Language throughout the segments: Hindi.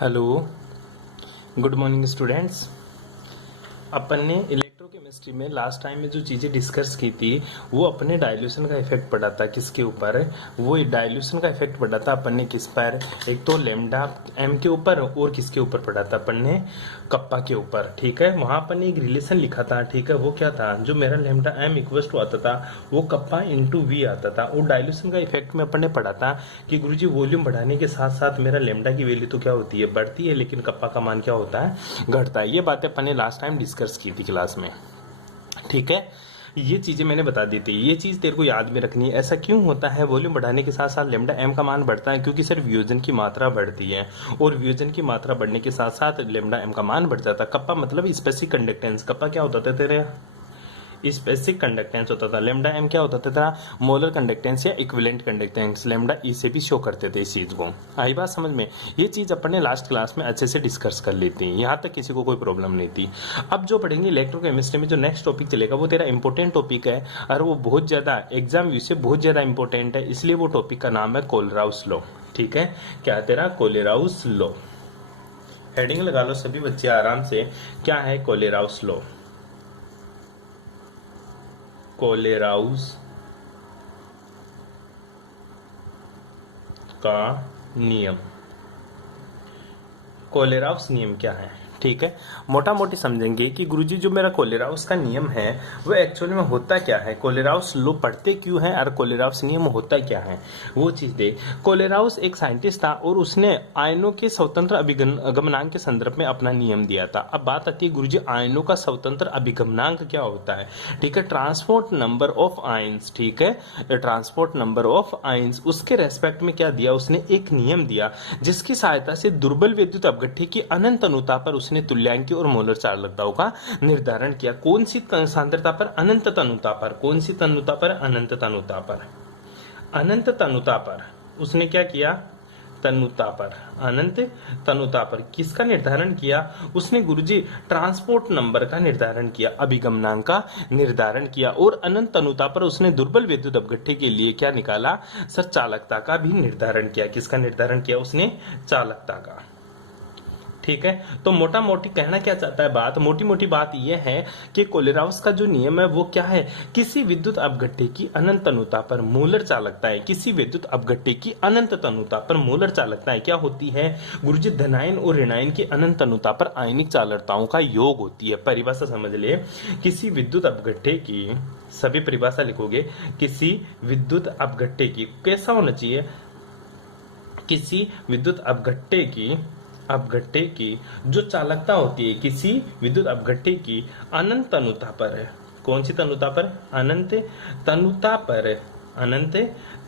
Hello, good morning students. अपन ने इलेक्ट्रोकेमिस्ट्री में लास्ट टाइम में जो चीज़ें डिस्कस की थी वो अपने डाइल्यूशन का इफेक्ट पड़ा था। किसके ऊपर? वो डाइल्यूशन का इफेक्ट पड़ा था अपन ने किस पर? एक तो लेमडा एम के ऊपर और किसके ऊपर पड़ा था? अपन ने कप्पा के ऊपर। ठीक है, वहां अपन ने एक रिलेशन लिखा था। ठीक है, वो क्या था? जो मेरा लेमडा एम इक्वल टू आता था वो कप्पा इंटू वी आता था। और डाइल्यूशन का इफेक्ट में अपन ने पढ़ा था कि गुरुजी वॉल्यूम बढ़ाने के साथ साथ मेरा लेमडा की वैल्यू तो क्या होती है? बढ़ती है, लेकिन कप्पा का मान क्या होता है? घटता है। ये बातें अपन ने लास्ट टाइम डिस्कस की थी क्लास में। ठीक है, ये चीजें मैंने बता दी थी। ये चीज तेरे को याद में रखनी है। ऐसा क्यों होता है? वॉल्यूम बढ़ाने के साथ साथ लेमडा एम का मान बढ़ता है क्योंकि सिर्फ वियोजन की मात्रा बढ़ती है, और वियोजन की मात्रा बढ़ने के साथ साथ लेमडा एम का मान बढ़ जाता है। कप्पा मतलब स्पेसिफिक कंडक्टेंस। कप्पा क्या होता था तेरे? स्पेसिफिक कंडक्टेंस होता था। लेमडा एम क्या होता था? मोलर कंडक्टेंस या इक्विवेलेंट कंडक्टेंस। लेमडा ई से भी शो करते थे इस चीज को। आई बात समझ में? ये चीज अपन ने लास्ट क्लास में अच्छे से डिस्कस कर ली थी, यहाँ तक किसी को कोई प्रॉब्लम नहीं थी। अब जो पढ़ेंगे इलेक्ट्रोकेमिस्ट्री में जो नेक्स्ट टॉपिक चलेगा वो तेरा इंपॉर्टेंट टॉपिक है, और वो बहुत ज्यादा एग्जाम व्यू से बहुत ज्यादा इंपॉर्टेंट है। इसलिए वो टॉपिक का नाम है कोलेराउस लॉ। ठीक है, क्या तेरा? कोलेराउस लॉ। हेडिंग लगा लो सभी बच्चे आराम से। क्या है कोलेराउस लॉ? कोलेराउस का नियम। कोलेराउस नियम क्या है? ठीक है, मोटा मोटी समझेंगे कि गुरुजी जो मेरा कोलेराउस का नियम है वो एक्चुअली में होता क्या है, कोलेराउस लॉ पढ़ते क्यों है, और कोलेराउस नियम होता क्या है वो चीज दे। कोलेराउस एक साइंटिस्ट था और उसने आयनों के स्वतंत्र अभिगमनांक के संदर्भ में अपना नियम दिया था। अब बात आती है गुरुजी आयनों का स्वतंत्र अभिगमनांक क्या होता है? ठीक है, ट्रांसपोर्ट नंबर ऑफ आयंस। ठीक है, ट्रांसपोर्ट नंबर ऑफ आयंस, उसके रेस्पेक्ट में क्या दिया उसने? एक नियम दिया जिसकी सहायता से दुर्बल विद्युत अपघट्य की अनंत अनुता पर उसने तुल्यांकी और मोलर चालकताओं का निर्धारण किया। कौन सी सांद्रता पर? अनंत तनुता पर। कौन सी तनुता पर? अनंत तनुता पर। अनंत तनुता पर उसने क्या किया? तनुता पर, अनंत तनुता पर किसका निर्धारण किया उसने? गुरुजी ट्रांसपोर्ट नंबर का निर्धारण किया, अभिगमनांक का निर्धारण किया, और अनंत तनुता पर उसने दुर्बल विद्युत अपघट्य के लिए क्या निकाला? सर, चालकता का भी निर्धारण किया। किसका निर्धारण किया उसने? चालकता का। ठीक है, तो मोटा मोटी कहना क्या चाहता है बात? मोटी मोटी बात यह है कि कोलेराउस का जो नियम है वो क्या है? किसी विद्युत अपघट्य की अनंत तनुता पर मोलर चालकताएं, किसी विद्युत अपघट्य की अनंत तनुता पर मोलर चालकताएं क्या होती है गुरुजी? धनायन और ऋणायन की अनंत तनुता पर आयनिक चालकताओं का योग होती है। परिभाषा समझ ले, किसी विद्युत अपघट्य की, सभी परिभाषा लिखोगे, किसी विद्युत अपघट्य की कैसा होना चाहिए? किसी विद्युत अपघट्य की जो चालकता होती है, किसी विद्युत अपघट्य की अनंत तनुता पर है। कौन सी तनुता पर? अनंत तनुता पर। अनंत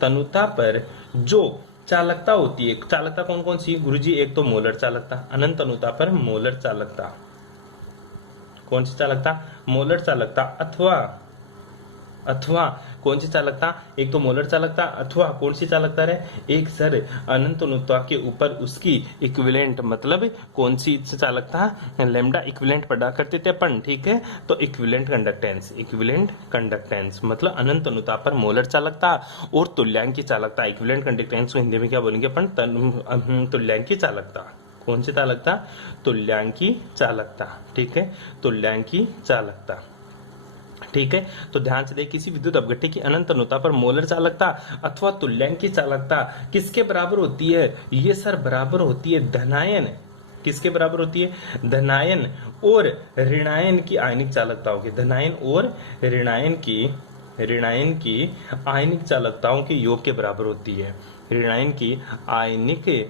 तनुता पर जो चालकता होती है, चालकता कौन कौन सी गुरुजी? एक तो मोलर चालकता, अनंत तनुता पर मोलर चालकता। कौन सी चालकता? मोलर चालकता। अथवा कौन सी चालकता? एक तो मोलर चालकता, अथवा कौन सी चालकता रहे? एक सर अनंत अनुता के ऊपर उसकी इक्विवेलेंट, मतलब कौन सी चालकता? लेमडा इक्विवेलेंट पढ़ा करते थे अपन। ठीक है, तो इक्विवेलेंट कंडक्टेंस, इक्विवेलेंट कंडक्टेंस मतलब अनंत अनुता पर मोलर चालकता और तुल्यांकी चालकता। इक्विवेलेंट कंडक्टेंस को हिंदी में क्या बोलेंगे अपन? तुल्यांकी चालकता। कौन सी चालकता? तुल्यांकी चालकता। ठीक है, तुल्यांकी चालकता। ठीक है, तो ध्यान से देख, किसी विद्युत अपघट्य की अनंत अनुता पर मोलर चालकता अथवा तुल्यांकी चालकता किसके बराबर होती है? ये सर बराबर होती है धनायन। किसके बराबर होती है? धनायन और ऋणायन की आयनिक चालकताओं के। धनायन और ऋणायन की आयनिक चालकताओं के योग के बराबर होती है। ऋणायन की आयनिक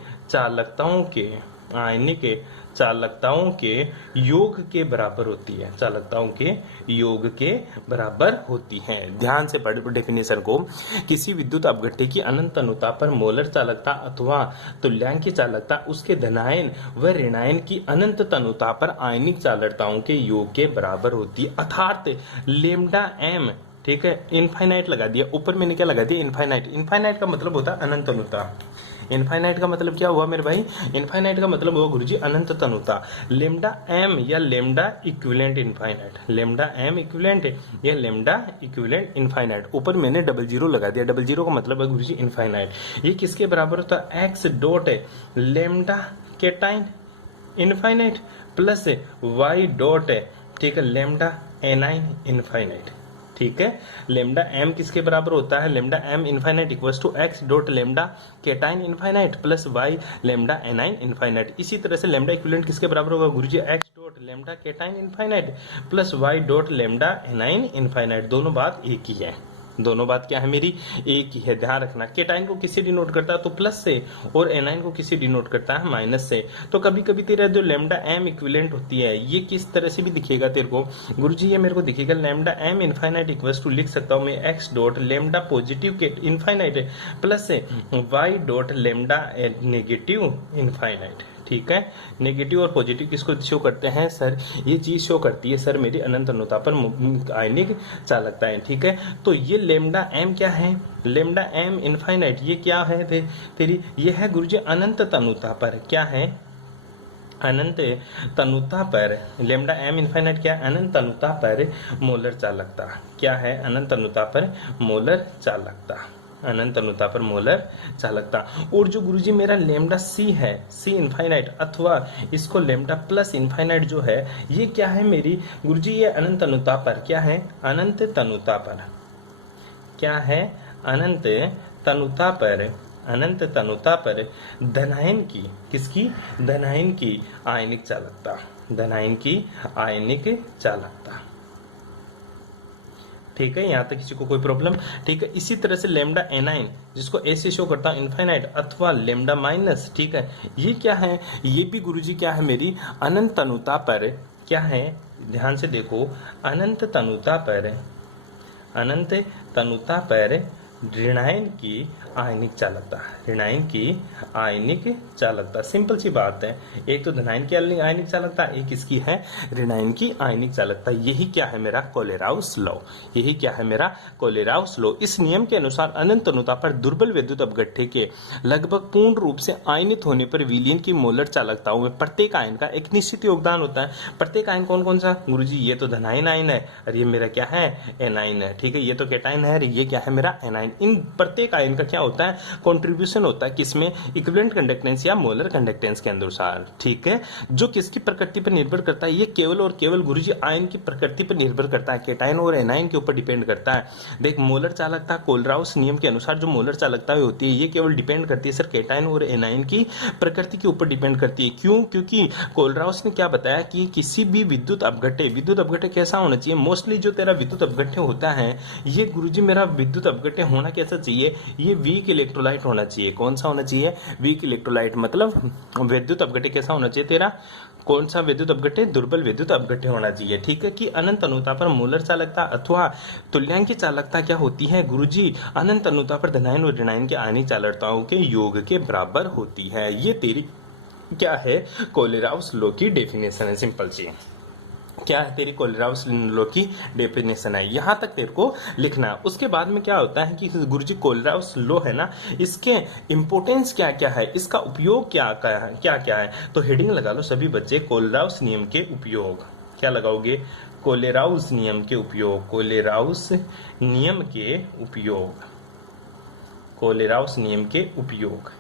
चालकताओं के योग के बराबर होती है। चालकताओं के योग के बराबर होती है। ध्यान से पढ़ डेफिनेशन को। किसी विद्युत अपघट्य की अनंत अनुता पर मोलर चालकता अथवा तुल्यांकी चालकता उसके धनायन व ऋणायन की अनंत तनुता पर आयनिक चालकताओं के योग के बराबर होती है। अर्थात लेमडा एम, ठीक है, इनफाइनाइट लगा दिया ऊपर, मैंने क्या लगा दिया? इनफाइनाइट। इनफाइनाइट का मतलब होता है अनंत अनुता। इनफाइनाइट का मतलब क्या हुआ मेरे भाई? इनफाइनाइट का मतलब हुआ गुरुजी अनंत तनुता। लेमडा एम या lambda equivalent infinite, lambda M equivalent या लेमडा इक्विवेलेंट इनफाइनाइट। ऊपर मैंने डबल जीरो लगा दिया। डबल जीरो का मतलब है गुरुजी इनफाइनाइट। ये किसके बराबर होता है? X dot lambda cation infinite plus Y dot, ठीक है, लेमडा एनाइन इनफाइनाइट। ठीक है, लेमडा एम किसके बराबर होता है, lambda M infinite equals to X dot lambda cation infinite plus Y lambda A9 infinite. इसी तरह से लेमडा इक्विवेलेंट किसके बराबर होगा गुरुजी, X dot lambda cation infinite plus Y dot lambda A9 infinite. दोनों बात एक ही है, दोनों बात क्या है मेरी, एक ही है। ध्यान रखना, केटाइन को किससे डिनोट करता है तो प्लस से, और एनाइन को किससे डिनोट करता है माइनस से। तो कभी कभी तेरा जो लेमडा एम इक्विवेलेंट होती है ये किस तरह से भी दिखेगा तेरे को गुरुजी, ये मेरे को दिखेगा lambda M infinite equals to, लिख सकता हूं मैं एक्स डॉट लेमडा पॉजिटिव के infinite plus Y dot lambda negative infinite. ठीक है, नेगेटिव और पॉजिटिव किसको शो करते हैं सर, ये चीज शो करती है सर मेरी अनंत अनुता पर आयनिक चालकता है। ठीक है, तो ये लेमडा एम क्या है, लेमडा एम इनफाइनाइट, ये क्या है तेरी, ये है गुरुजी अनंत तनुता पर, क्या है, अनंत तनुता पर। लेमडा एम इनफाइनाइट क्या है, अनंत तनुता पर मोलर चालकता, क्या है, अनंत तनुता पर मोलर चालकता, अनंत अनुता पर मोलर चालकता। और जो गुरुजी मेरा लेमडा सी है, सी इनफाइनाइट अथवा इसको लेमडा प्लस इनफाइनाइट जो है, ये क्या है मेरी गुरुजी, ये अनंत अनुता पर, क्या है, अनंत तनुता पर, क्या है, अनंत तनुता पर, अनंत तनुता पर धनायन की, किसकी, धनायन की आयनिक चालकता, धनायन की आयनिक चालकता। ठीक है, यहां तक किसी को कोई प्रॉब्लम। ठीक है, इसी तरह से लेमडा एनाइन जिसको ऐसे शो करता है इनफाइनाइट अथवा लेमडा माइनस, ठीक है, ये क्या है, ये भी गुरुजी क्या है मेरी अनंत तनुता पर, क्या है, ध्यान से देखो, अनंत तनुता पर, अनंत तनुता पर ऋणायन की आयनिक चालकता, ऋणायन की आयनिक चालकता। सिंपल सी बात है, एक तो धनायन की आयनिक चालकता, एक इसकी है ऋणायन की आयनिक चालकता। यही क्या है मेरा कोलेराउस लॉ, यही क्या है मेरा कोलेराउस लॉ। इस नियम के अनुसार अनंत तनुता पर दुर्बल विद्युत अपघट्य के लगभग पूर्ण रूप से आयनित होने पर विलयन की मोलर चालकताओं में प्रत्येक आयन का एक निश्चित योगदान होता है। प्रत्येक आयन कौन कौन सा गुरुजी, ये तो धनायन आयन है और ये मेरा क्या है, एनायन है। ठीक है, ये तो केटायन है, ये क्या है मेरा एनायन। इन प्रत्येक आयन का क्या होता है, कंट्रीब्यूशन होता है, किसमें, इक्विवेलेंट कंडक्टेंस या मोलर कंडक्टेंस के अनुसार। ठीक है, जो किसकी प्रकृति पर निर्भर करता है, ये केवल और केवल गुरुजी आयन की प्रकृति पर निर्भर करता है, केटायन और एनायन के ऊपर डिपेंड करता है। देख, मोलर चालकता कोलराउस नियम के अनुसार जो मोलर चालकता होती है ये केवल डिपेंड करती है सर केटायन और एनायन की प्रकृति के ऊपर डिपेंड करती है। क्यों, क्योंकि कोलराउस ने क्या बताया कि किसी भी विद्युत अपघट्य कैसा होना चाहिए, मोस्टली जो तेरा विद्युत अपघट्य होता है ये गुरुजी मेरा विद्युत अपघट्य होना कैसा चाहिए, ये वीक इलेक्ट्रोलाइट होना चाहिए। कौन सा होना चाहिए, वीक इलेक्ट्रोलाइट। मतलब विद्युत अपघट्य कैसा होना चाहिए तेरा, कौन सा विद्युत अपघट्य, दुर्बल विद्युत अपघट्य होना चाहिए। ठीक है, कि अनंत अनुता पर मोलर चालकता अथवा तुल्यांकी चालकता क्या होती है गुरुजी, अनंत अनुता पर धनायन और ऋणायन के आयनिक चालकताओं के योग के बराबर होती है। ये तेरी क्या है, कोलेराउस लॉ की डेफिनेशन है। सिंपल सी क्या है तेरी कोलेराउस लॉ की डेफिनेशन है, यहां तक तेरे को लिखना है। उसके बाद में क्या होता है कि गुरुजी कोलेराउस लॉ है ना, इसके इंपोर्टेंस क्या क्या है, इसका उपयोग क्या क्या है, तो हेडिंग लगा लो सभी बच्चे, कोलेराउस नियम के उपयोग। क्या लगाओगे, कोलेराउस नियम के उपयोग, कोलेराउस नियम के उपयोग, कोलेराउस नियम के उपयोग।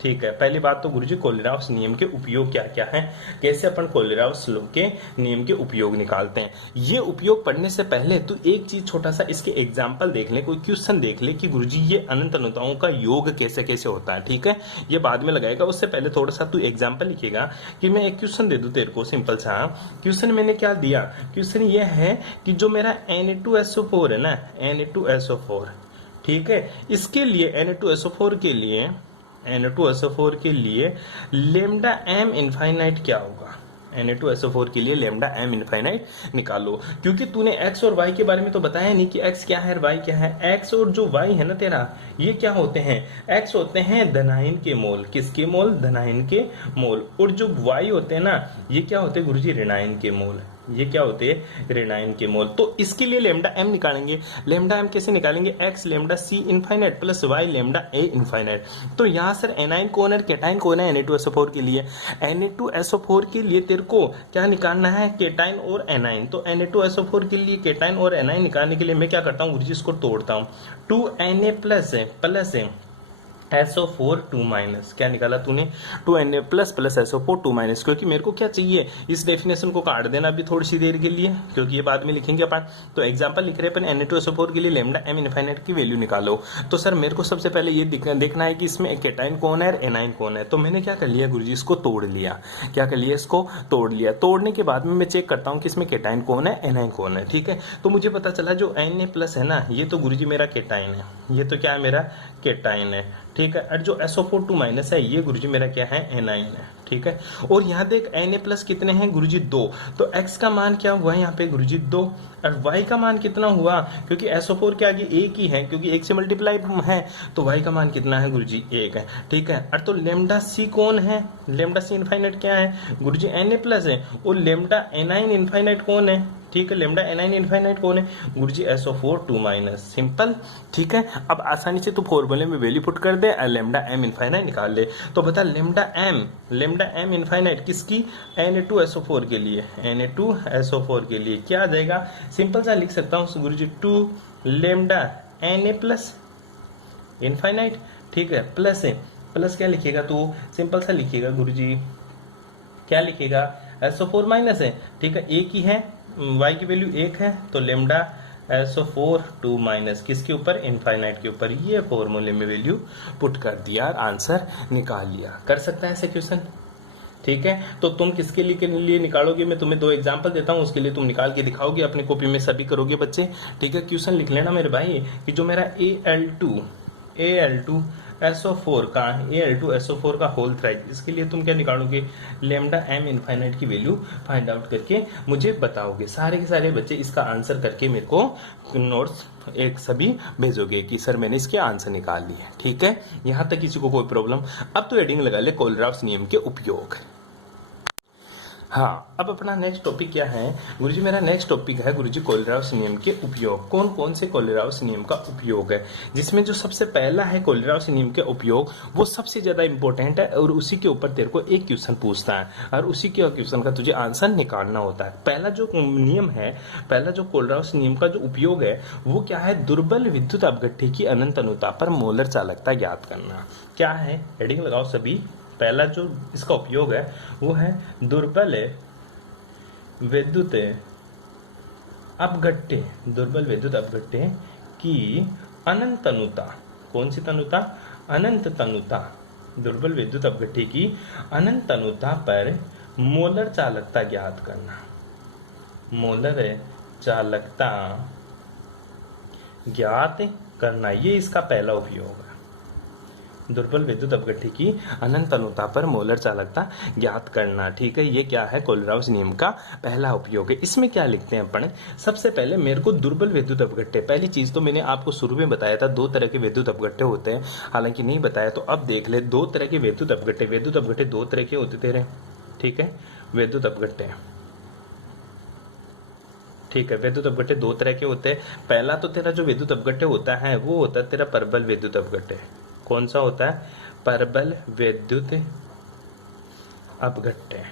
ठीक है, पहली बात तो गुरुजी कोलेराउस नियम के उपयोग क्या क्या है, कैसे अपन कोलेराउस लॉ के नियम के उपयोग निकालते हैं। ये उपयोग पढ़ने से पहले तू एक चीज छोटा सा इसके एग्जांपल देख ले, कोई क्वेश्चन देख ले कि गुरुजी ये अनंत अनुताओं का योग कैसे कैसे होता है। ठीक है, ये बाद में लगाएगा, उससे पहले थोड़ा सा तू एग्जाम्पल लिखेगा कि मैं एक क्वेश्चन दे दूं तेरे को सिंपल सा। क्वेश्चन मैंने क्या दिया, क्वेश्चन ये है कि जो मेरा Na2SO4 है ना, Na2SO4, ठीक है, इसके लिए Na2SO4 के लिए Na2SO4 के लिए लेमडा एम इनफाइनाइट क्या होगा, Na2SO4 के लिए लेमडा एम इनफाइनाइट निकालो। क्योंकि तूने x और y के बारे में तो बताया नहीं कि x क्या है और y क्या है। x और जो y है ना तेरा, ये क्या होते हैं, x होते हैं धनायन के मोल, किसके मोल, धनायन के मोल, और जो y होते हैं ना ये क्या होते हैं गुरुजी, ऋणायन के मोल, ये क्या होते हैं, ऋणायन के मोल। तो इसके लिए लेमडा एम निकालेंगे, लेमडा एम कैसे निकालेंगे, x lambda c infinite plus y lambda a infinite. तो यहाँ सर एनाइन कौन है, केटाइन कौन है, Na2SO4 के लिए, Na2SO4 के लिए तेरे को क्या निकालना है, केटाइन और एनाइन। तो Na2SO4 के लिए केटाइन और एनाइन निकालने के लिए मैं क्या करता हूँ गुरुजी, इसको तोड़ता हूँ, 2Na प्लस SO4 2 माइनस, क्या निकाला तूने 2Na plus plus SO4 2 minus, क्योंकि मेरे को क्या चाहिए, इस डेफिनेशन को काट देना अभी थोड़ी सी देर के लिए, क्योंकि ये बाद में लिखेंगे अपन। तो एग्जांपल लिख रहे हैं अपन Na2SO4 के लिए लैम्डा m इनफाइनाइट की वैल्यू निकालो। तो सर मेरे को सबसे पहले ये देखना है कि इसमें केटाइन कौन है और एनाइन कौन है। तो मैंने क्या कर लिया गुरुजी, इसको तोड़ लिया। क्या कर लिया, इसको तोड़ लिया। तोड़ने के बाद में मैं चेक करता हूँ कि इसमें केटाइन कौन है एनाइन कौन है। ठीक है, तो मुझे पता चला जो Na प्लस है ना, ये तो गुरुजी मेरा केटाइन है, ये तो क्या है मेरा केटाइन है। ठीक है, और जो SO4 2 माइनस है ये गुरुजी मेरा क्या है एनाइन है। ठीक है, और यहाँ देख Na प्लस कितने हैं गुरुजी 2, तो x का मान क्या हुआ यहाँ पे गुरुजी 2, और y का मान कितना हुआ, क्योंकि SO4 के आगे एक ही है, क्योंकि एक से मल्टीप्लाई है, तो y का मान कितना है गुरुजी 1 है। ठीक है, और तो लेमडा c कौन है, लेमडा c इनफाइनाइट क्या है गुरुजी Na प्लस है, और लेमडा एनाइन इनफाइनाइट कौन है। ठीक है, लेमडा एनाइन इनफाइनाइट कौन है गुरुजी SO4 2 माइनस, सिंपल। ठीक है, अब आसानी से तू फॉर्मूले में वैल्यू पुट कर दे, लेमडा m इनफाइनाइट निकाल ले। तो बता लेमडा m इनफाइनाइट किसकी, Na2SO4 के लिए, Na2SO4 के लिए क्या आ जाएगा, सिंपल सा लिख सकता हूँ गुरुजी 2 लेमडा Na प्लस इनफाइनाइट। ठीक है, प्लस है, प्लस क्या लिखेगा तू, सिंपल सा लिखेगा गुरुजी, क्या लिखेगा SO4 माइनस है। ठीक है, एक ही है, y की वैल्यू 1 है, तो लेमडा SO4 2 माइनस किसके ऊपर, इनफाइनाइट के ऊपर। ये फॉर्मूले में वैल्यू पुट कर दिया, आंसर निकाल लिया। कर सकता है ऐसे क्वेश्चन। ठीक है, तो तुम किसके लिए निकालोगे, मैं तुम्हें 2 एग्जांपल देता हूं, उसके लिए तुम निकाल के दिखाओगे अपनी कॉपी में, सभी करोगे बच्चे। ठीक है, क्वेश्चन लिख लेना मेरे भाई कि जो मेरा Al2SO4 का Al2SO4 का होल थ्राइज, इसके लिए तुम क्या निकालोगे, लेमडा m इनफाइनाइट की वैल्यू फाइंड आउट करके मुझे बताओगे। सारे के सारे बच्चे इसका आंसर करके मेरे को नोट्स एक सभी भेजोगे कि सर मैंने इसके आंसर निकाल लिए। ठीक है, यहां तक किसी को कोई प्रॉब्लम। अब तो हेडिंग लगा ले कोलराउस नियम के उपयोग। हाँ, अब अपना नेक्स्ट टॉपिक क्या है गुरुजी, मेरा नेक्स्ट टॉपिक है गुरुजी कोलराउस नियम के उपयोग। कौन कौन से कोलराउस नियम का उपयोग है, जिसमें जो सबसे पहला है कोलराउस नियम के उपयोग, वो सबसे ज्यादा इंपॉर्टेंट है, और उसी के ऊपर तेरे को एक क्वेश्चन पूछता है, और उसी के क्वेश्चन का तुझे आंसर निकालना होता है। पहला जो नियम है, पहला जो कोलराउस नियम का जो उपयोग है, वो क्या है, दुर्बल विद्युत अपघट्य की अनंत अनुता पर मोलर चालकता ज्ञात करना। क्या है, हेडिंग लगाओ सभी। पहला जो इसका उपयोग है वो है दुर्बल विद्युत अपघट्य, दुर्बल विद्युत अपघट्य की अनंत तनुता। कौन सी तनुता, अनंत तनुता। दुर्बल विद्युत अपघट्य की अनंत तनुता पर मोलर चालकता ज्ञात करना। मोलर चालकता ज्ञात करना, ये इसका पहला उपयोग है। दुर्बल विद्युत अपघट्य की अनंत अनुता पर मोलर चालकता ज्ञात करना। ठीक है, ये क्या है, कोलराउस नियम का पहला उपयोग है। इसमें क्या लिखते हैं अपन, सबसे पहले मेरे को दुर्बल विद्युत अपघट्य, पहली चीज तो मैंने आपको शुरू में बताया था 2 तरह के विद्युत अपघट्य होते हैं, हालांकि नहीं बताया तो अब देख ले। 2 तरह के विद्युत अपघट्य 2 तरह के होते तेरे। ठीक है, विद्युत अपघट्य, ठीक है, विद्युत अपघट्य 2 तरह के होते हैं। पहला तो तेरा जो विद्युत अपघट्य होता है वो होता है तेरा परबल विद्युत अपघट्य। कौन सा होता है, परबल विद्युत अपघट्य।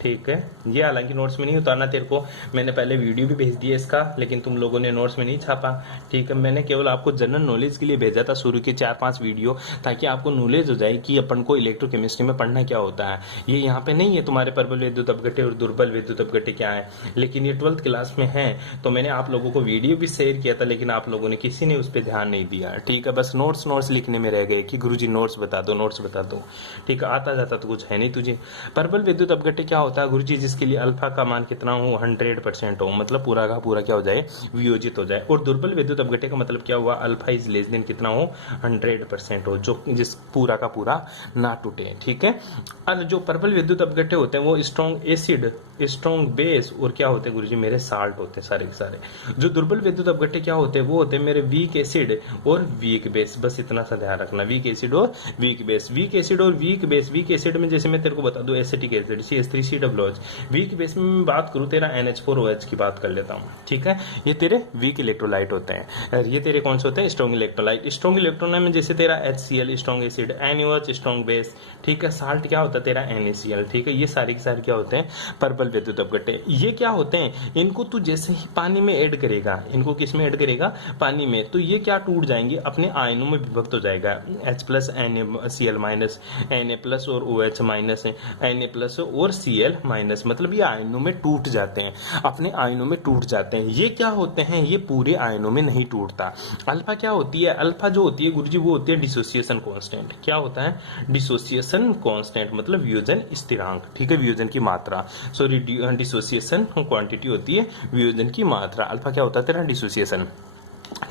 ठीक है, ये हालांकि नोट्स में नहीं उतारना तेरे को, मैंने पहले वीडियो भी भेज दिया इसका, लेकिन तुम लोगों ने नोट्स में नहीं छापा। ठीक है, मैंने केवल आपको जनरल नॉलेज के लिए भेजा था शुरू के 4-5 वीडियो, ताकि आपको नॉलेज हो जाए कि अपन को इलेक्ट्रोकेमिस्ट्री में पढ़ना क्या होता है। ये यहाँ पे नहीं है तुम्हारे परबल विद्युत अपघट्य और दुर्बल विद्युत अपघट्य क्या है, लेकिन ये 12th क्लास में है। तो मैंने आप लोगों को वीडियो भी शेयर किया था, लेकिन आप लोगों ने किसी ने उस पर ध्यान नहीं दिया। ठीक है, बस नोट्स लिखने में रह गए कि गुरुजी नोट्स बता दो, नोट्स बता दो। ठीक है, आता जाता तो कुछ है नहीं तुझे। परबल विद्युत अपघट्य क्या होता है गुरुजी, जिसके लिए अल्फा का मान कितना हो, 100% हो, मतलब पूरा का पूरा क्या हो जाए, वियोजित हो जाए। और दुर्बल विद्युत अपघट्य का मतलब क्या हुआ, अल्फा इज लेस देन कितना हो, 100% हो, जो जिस पूरा का पूरा ना टूटे। ठीक है, और जो प्रबल विद्युत अपघट्य होते हैं वो स्ट्रॉन्ग एसिड, स्ट्रॉन्ग बेस और क्या होते हैं गुरुजी मेरे, साल्ट होते हैं सारे के सारे। जो दुर्बल विद्युत अपघट्य क्या होते हैं, वो होते हैं मेरे वीक एसिड और वीक बेस। बस इतना सा ध्यान रखना, वीक एसिड और वीक बेस। वीक एसिड और वीक बेस, वीक एसिड में जैसे मैं तेरे को बता दूं, acetic acid CH3 CH3COOH। Weak base में मैं बात करूँ तेरा NH4OH की बात कर लेता हूँ, ठीक है। ये तेरे वीक इलेक्ट्रोलाइट होते हैं और ये तेरे कौन से होते हैं, स्ट्रॉन्ग इलेक्ट्रोलाइट। स्ट्रॉन्ग इलेक्ट्रोलाइट में जैसे तेरा HCl strong acid, NaOH strong base, ठीक है। साल्ट क्या होता है तेरा NaCl, ठीक है। ये सारे के सारे क्या होते हैं, प्रबल विद्युत अपघट्य। ये क्या होते हैं, इनको तू जैसे ही पानी में ऐड करेगा, इनको किस में ऐड करेगा, पानी में, तो ये क्या टूट जाएंगे, अपने आयनों में विभक्त हो जाएगा। H plus NaCl minus, Na plus और OH माइनस, Na प्लस और Cl माइनस, मतलब ये आयनों में टूट जाते हैं, अपने आयनों में टूट जाते हैं। ये क्या होते हैं, ये पूरे आयनों में नहीं टूटता। अल्फा क्या होती है, अल्फा जो होती है गुरुजी वो होती है डिसोसिएशन कांस्टेंट। क्या होता है, डिसोसिएशन कांस्टेंट, मतलब वियोजन स्थिरांक, ठीक है, वियोजन की मात्रा। सॉरी, डिसोसिएशन क्वांटिटी होती है वियोजन की मात्रा। अल्फा क्या होता है तेरा, डिसोसिएशन,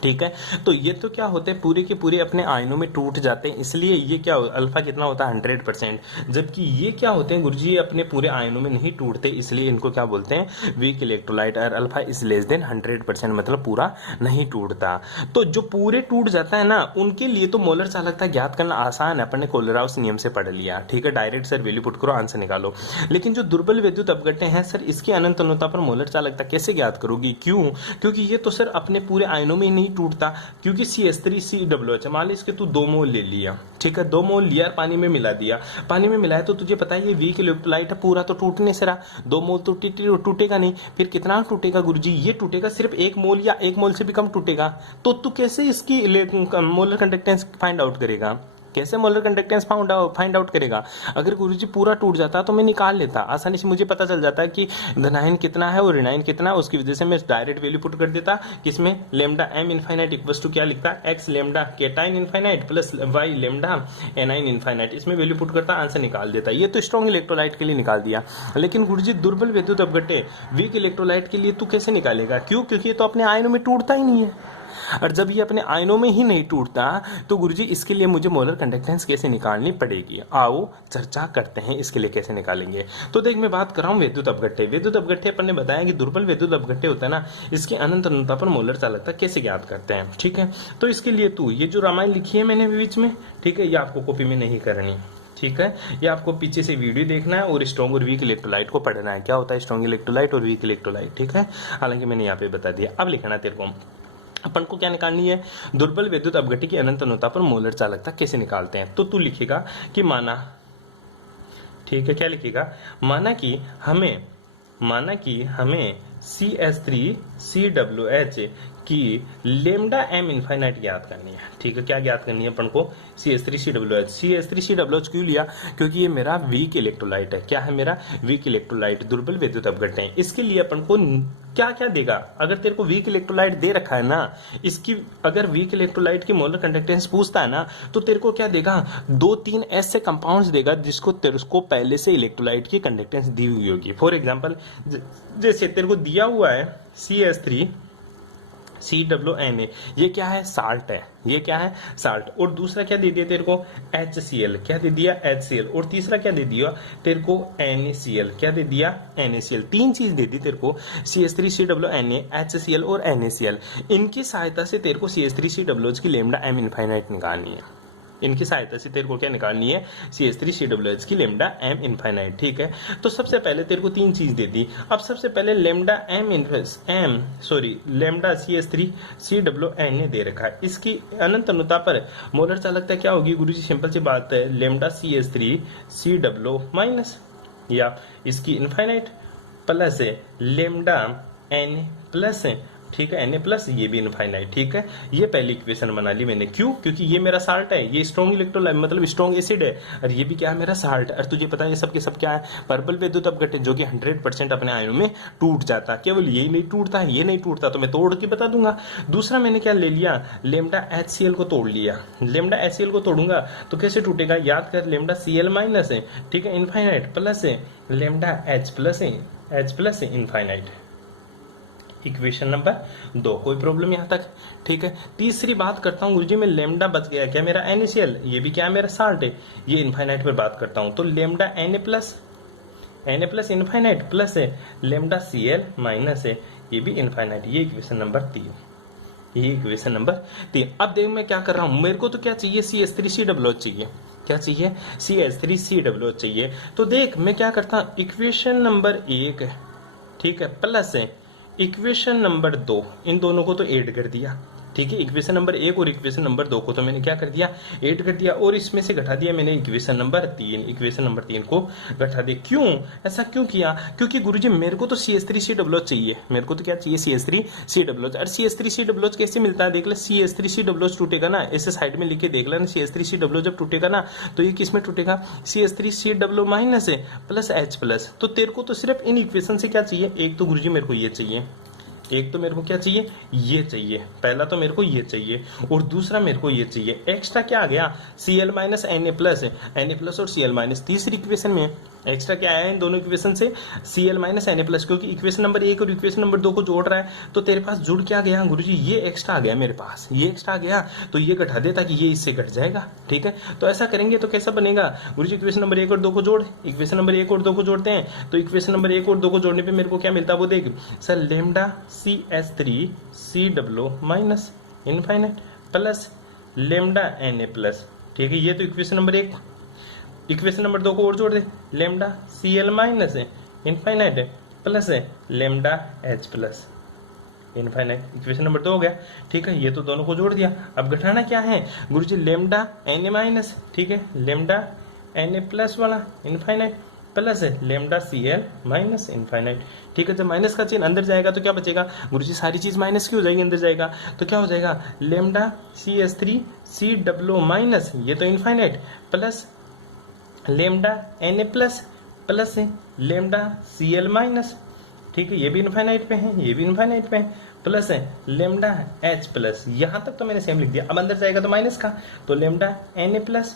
ठीक है। तो ये तो क्या होते हैं, पूरे के पूरे अपने आयनों में टूट जाते हैं, इसलिए ये क्या, अल्फा कितना होता है, 100%। जबकि ये क्या होते हैं गुरुजी, ये अपने पूरे आयनों में नहीं टूटते, इसलिए इनको क्या बोलते हैं, वीक इलेक्ट्रोलाइट। और अल्फा इज लेस देन 100%, मतलब पूरा नहीं टूटता। तो जो पूरे टूट जाता है ना, उनके लिए तो मोलर चालकता ज्ञात करना आसान है, अपन ने कोलेराउस नियम से पढ़ लिया, ठीक है। डायरेक्ट सर वैल्यू पुट करो, आंसर निकालो। लेकिन जो दुर्बल विद्युत अपघट्य हैं सर, इसकी अनंत अनुता पर मोलर चालकता कैसे ज्ञात करोगी, क्यों, क्योंकि ये तो सर अपने पूरे आयनों में नहीं टूटता, क्योंकि CH3COOH, मान ली इसके तू 2 मोल ले लिया, ठीक है, 2 मोल लिया, पानी में मिला दिया, पानी में मिलाया तो तुझे पता है ये वीक इलेक्ट्रोलाइट है, पूरा तो टूट नहीं सरा, 2 मोल तो टूटेगा नहीं, फिर कितना टूटेगा गुरुजी, ये टूटेगा सिर्फ 1 मोल या 1 मोल से भी कम टूटेगा। तो तू कैसे इसकी मोलर कंडक्टेंस फाइंड आउट करेगा, कैसे मोलर कंडक्टेंस फाइंड आउट करेगा। अगर गुरुजी पूरा टूट जाता तो मैं निकाल लेता आसानी से, मुझे पता चल जाता है कि धनायन कितना है और ऋणायन कितना है, उसकी वजह से मैं डायरेक्ट वैल्यू पुट कर देता, किसमें, lambda m infinite equals to क्या लिखता, x lambda cation infinite plus y lambda A9 infinite, इसमें वैल्यू पुट करता, आंसर निकाल देता। ये तो स्ट्रॉन्ग इलेक्ट्रोलाइट के लिए निकाल दिया। लेकिन गुरुजी दुर्बल विद्युत अपघट्य वीक इलेक्ट्रोलाइट के लिए तू कैसे निकालेगा, क्यों, क्योंकि ये तो अपने आयनों में टूटता ही नहीं है। और जब ये अपने आयनों में ही नहीं टूटता तो गुरुजी इसके लिए मुझे मोलर कंडक्टेंस कैसे निकालनी पड़ेगी, आओ चर्चा करते हैं इसके लिए कैसे निकालेंगे। तो देख, मैं बात कर रहा हूं विद्युत अपघट्य। विद्युत अपघट्य अपन ने बताया कि दुर्बल विद्युत अपघट्य होता है ना, इसकी अनंत अनुता पर मोलर चालकता कैसे ज्ञात करते हैं, ठीक है। तो इसके लिए तू ये जो रामायण लिखी है मैंने बीच में, ठीक है, ये आपको कॉपी में नहीं करनी, ठीक है। ये आपको पीछे से वीडियो देखना है और स्ट्रॉन्ग और वीक इलेक्ट्रोलाइट को पढ़ना है, क्या होता है स्ट्रॉन्ग इलेक्ट्रोलाइट और वीक इलेक्ट्रोलाइट, ठीक है। हालांकि मैंने यहाँ पे बता दिया। अब लिखना तेरे को, अपन को क्या निकालनी है, दुर्बल विद्युत अपघट्य की अनंत अनुता पर मोलर चालकता कैसे निकालते हैं। तो तू लिखेगा कि माना, ठीक है, क्या लिखेगा, माना कि हमें CH3COOH की लेमडा m इनफाइनाइट ज्ञात करनी है, ठीक है। क्या ज्ञात करनी है अपन को, CH3COOH क्यों लिया, क्योंकि ये मेरा वीक इलेक्ट्रोलाइट है। क्या है मेरा, वीक इलेक्ट्रोलाइट, दुर्बल विद्युत अपघट्य है। इसके लिए अपन को क्या क्या देगा, अगर तेरे को वीक इलेक्ट्रोलाइट दे रखा है ना, इसकी अगर वीक इलेक्ट्रोलाइट की मोलर कंडक्टेंस पूछता है ना, तो तेरे को क्या देगा, 2-3 ऐसे कंपाउंड्स देगा जिसको तेरे को पहले से इलेक्ट्रोलाइट की कंडक्टेंस दी हुई होगी। फॉर एग्जांपल, जैसे तेरे को दिया हुआ है CH3COONA, ये क्या है, साल्ट है, ये क्या है, साल्ट। और दूसरा क्या दे दिया तेरे को, HCl, क्या दे दिया, HCl। और तीसरा क्या दे दिया तेरे को, NaCl, क्या दे दिया, NaCl। 3 चीज दे दी तेरे को, CH3COONA, HCl और NaCl। इनकी सहायता से तेरे को CH3COOH की लेमडा m इनफाइनाइट निकालनी है। इनकी सहायता से तेरे को क्या निकालनी है, CH3COOH की लेमडा m इनफाइनाइट, ठीक है। तो सबसे पहले तेरे को 3 चीज दे दी। अब सबसे पहले लेमडा लेमडा CH3COONA दे रखा है, इसकी अनंत अनुता पर मोलर चालकता क्या होगी गुरुजी, सिंपल सी बात है, लेमडा CH3COO माइनस, या इसकी infinite plus lambda n plus, ठीक है, Na प्लस, ये भी इनफाइनाइट, ठीक है। ये पहली इक्वेशन बना ली मैंने, क्यों, क्योंकि ये मेरा साल्ट है, ये स्ट्रॉन्ग इलेक्ट्रोलाइट मतलब स्ट्रॉन्ग एसिड है, और ये भी क्या है, मेरा साल्ट। और तुझे पता है ये सब के सब क्या है, प्रबल विद्युत अपघट्य, जो कि 100% अपने आयनों में टूट जाता। केवल यही नहीं टूटता है, ये नहीं टूटता, तो मैं तोड़ के बता दूंगा। दूसरा मैंने क्या ले लिया, लेमडा HCl को तोड़ लिया। लेमडा HCl को तोड़ूंगा तो कैसे टूटेगा, याद कर, लेमडा Cl माइनस है, ठीक है, infinite plus lambda H plus infinite. Equation number 2, कोई प्रॉब्लम यहां तक, ठीक है। तीसरी बात करता हूं गुरुजी, में लेमडा बच गया, क्या मेरा NaCl, ये भी क्या मेरा साल्ट है, ये इनफाइनाइट पर बात करता हूं, तो lambda Na plus infinite plus है लेमडा Cl माइनस है, ये भी इनफाइनाइट। ये इक्वेशन नंबर 3। अब देख मैं क्या कर रहा हूं, मेरे को तो क्या चाहिए, CH3COOH चाहिए, क्या चाहिए, CH3COOH चाहिए। तो देख मैं क्या करता हूँ, इक्वेशन नंबर 1 ठीक है प्लस है इक्वेशन नंबर 2, इन दोनों को तो ऐड कर दिया। ठीक है, इक्वेशन नंबर 1 और इक्वेशन नंबर 2 को तो मैंने क्या कर दिया, ऐड कर दिया, और इसमें से घटा दिया मैंने इक्वेशन नंबर 3, इक्वेशन नंबर 3 को घटा दिया। क्यों ऐसा क्यों किया, क्योंकि गुरुजी मेरे को तो CH3COOH चाहिए, मेरे को तो क्या चाहिए, CH3COOH। और CH3COOH कैसे मिलता है, देख ले, CH3COOH टूटेगा ना, ऐसे साइड में लिख के देख लेना, CH3COOH जब टूटेगा ना तो ये किसमें टूटेगा, CH3COOH माइनस है प्लस H प्लस। तो तेरे को तो सिर्फ इन इक्वेशन से क्या चाहिए, एक तो गुरुजी मेरे को ये चाहिए, एक तो मेरे को क्या चाहिए, ये चाहिए, पहला तो मेरे को ये चाहिए, और दूसरा मेरे को ये चाहिए। एक्स्ट्रा क्या आ गया, Cl माइनस Na प्लस है, Na प्लस और Cl माइनस तीसरी इक्वेशन में एक्स्ट्रा क्या आया इन दोनों इक्वेशन से, Cl माइनस Na प्लस, क्योंकि इक्वेशन नंबर 1 और इक्वेशन नंबर 2 को जोड़ रहा है, तो तेरे पास जुड़ क्या गया गुरुजी, ये एक्स्ट्रा आ गया मेरे पास, ये एक्स्ट्रा आ गया, तो ये घटा दे ताकि ये इससे घट जाएगा। ठीक है, तो ऐसा करेंगे तो कैसा बनेगा गुरुजी, इक्वेशन नंबर 1 और 2 को जोड़, इक्वेशन नंबर 1 और 2 को जोड़ते हैं, तो इक्वेशन नंबर 1 और 2 को जोड़ने पे मेरे को क्या मिलता है वो देख, sir lambda CH3COO minus infinite plus lambda Na plus. ठीक है, ये तो इक्वेशन नंबर 1, इक्वेशन नंबर 2 को और जोड़ दे, लेमडा Cl माइनस है इनफाइनाइट प्लस है lambda H plus infinite. Equation number 2 हो गया। ठीक है, ये तो दोनों को जोड़ दिया। अब घटाना क्या है गुरुजी, लेमडा Na माइनस, ठीक है, लेमडा Na प्लस वाला इनफाइनाइट प्लस है लेमडा Cl माइनस इनफाइनाइट। ठीक है, जब माइनस का चिन्ह अंदर जाएगा तो क्या बचेगा गुरुजी, सारी चीज माइनस की हो जाएगी, अंदर जाएगा तो क्या हो जाएगा, लेमडा CH3COO माइनस, ये तो infinite, plus lambda Na plus plus है लेमडा Cl माइनस। ठीक है, ये भी इनफाइनाइट पे है, ये भी इनफाइनाइट पे है, प्लस है लेमडा H प्लस। यहां तक तो मैंने सेम लिख दिया, अब अंदर जाएगा तो माइनस का, तो लेमडा Na प्लस,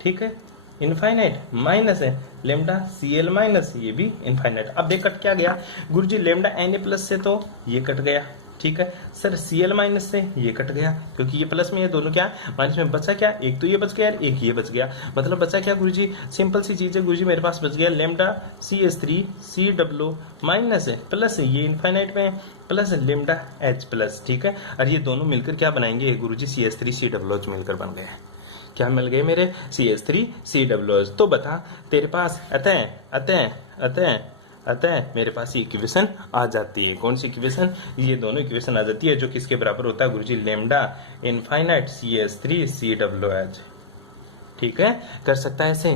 ठीक है, इनफाइनाइट माइनस है लेमडा Cl माइनस, ये भी इनफाइनाइट। अब देख कट क्या गया गुरुजी, लेमडा Na प्लस से तो ये कट गया, ठीक है सर, Cl माइनस से ये कट गया, क्योंकि ये प्लस में है, दोनों क्या माइनस में, बचा क्या, एक तो ये बच गया, एक ये बच गया, मतलब बचा क्या गुरुजी, सिंपल सी चीज है गुरुजी, मेरे पास बच गया लेमडा CH3COO माइनस है प्लस ये इनफाइनाइट में प्लस लेमडा H प्लस। ठीक है, और ये दोनों मिलकर क्या बनाएंगे गुरुजी, CH3COOH मिलकर बन गए। क्या मिल गए मेरे, CH3COOH। तो बता तेरे पास अतः मेरे पास ये इक्वेशन आ जाती है। कौन सी इक्वेशन, ये दोनों इक्वेशन आ जाती है, जो किसके बराबर होता है गुरुजी, लेमडा इनफाइनाइट CH3COOH। ठीक है, कर सकता है ऐसे,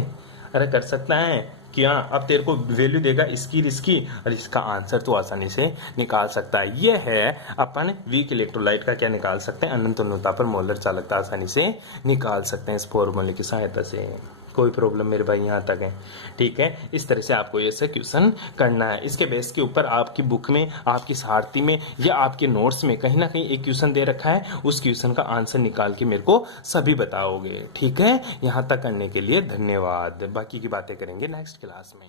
अरे कर सकता है क्या, अब तेरे को वैल्यू देगा इसकी और इसका आंसर तो आसानी से निकाल सकता है। ये है अपन वीक इलेक्ट्रोलाइट का क्या निकाल सकते हैं, अनंत तुल्यता पर मोलर चालकता आसानी से निकाल सकते हैं इस फॉर्मूले की सहायता से। कोई प्रॉब्लम मेरे भाई यहाँ तक है। ठीक है, इस तरह से आपको ये क्वेश्चन करना है। इसके बेस के ऊपर आपकी बुक में, आपकी सारथी में या आपके नोट्स में कहीं ना कहीं एक क्वेश्चन दे रखा है, उस क्वेश्चन का आंसर निकाल के मेरे को सभी बताओगे। ठीक है, यहाँ तक करने के लिए धन्यवाद। बाकी की बातें करेंगे नेक्स्ट क्लास में।